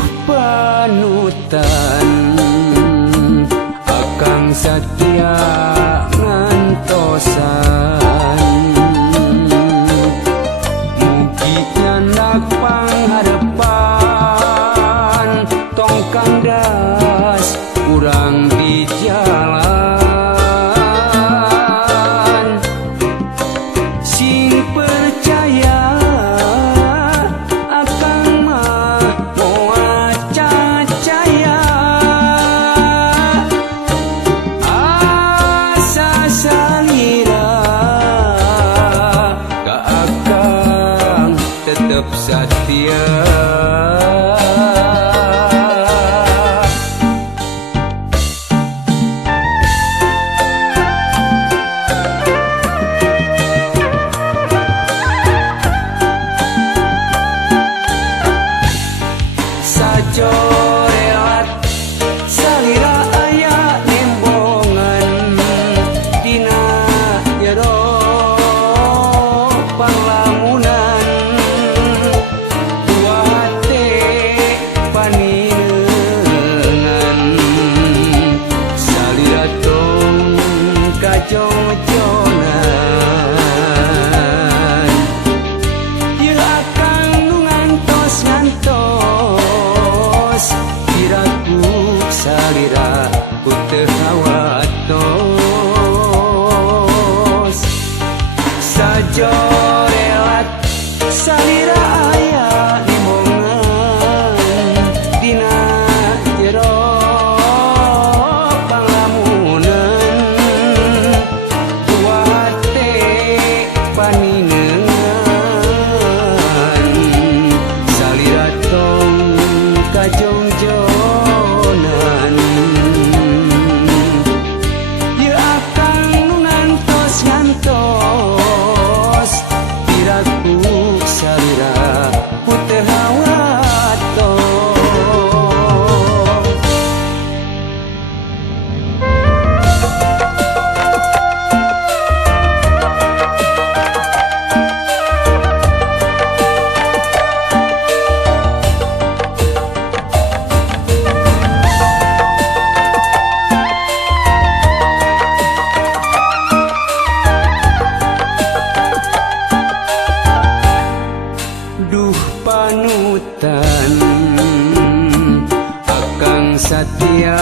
Duh panutan akang satya ngantosan, mugi nyandak pangharapan tong kandas urang di jalan. Sing percaya akang mah moal cacaya, asa salira ka akang tetep satya. Sajorelat salira aya nembongan dina jero panglamunan, tua hate paninengan salira tong kajong-jonan. Ieu akang nu ngantos-ngantos diraku salira putih hawatos. Sajorelat salira aya nembongan dina jero panglamunan, tua hate paninengan salira tong kajong-jonan. Ieu akang nu ngantos-ngantos diraku salira putih hawatos. Duh panutan akang satya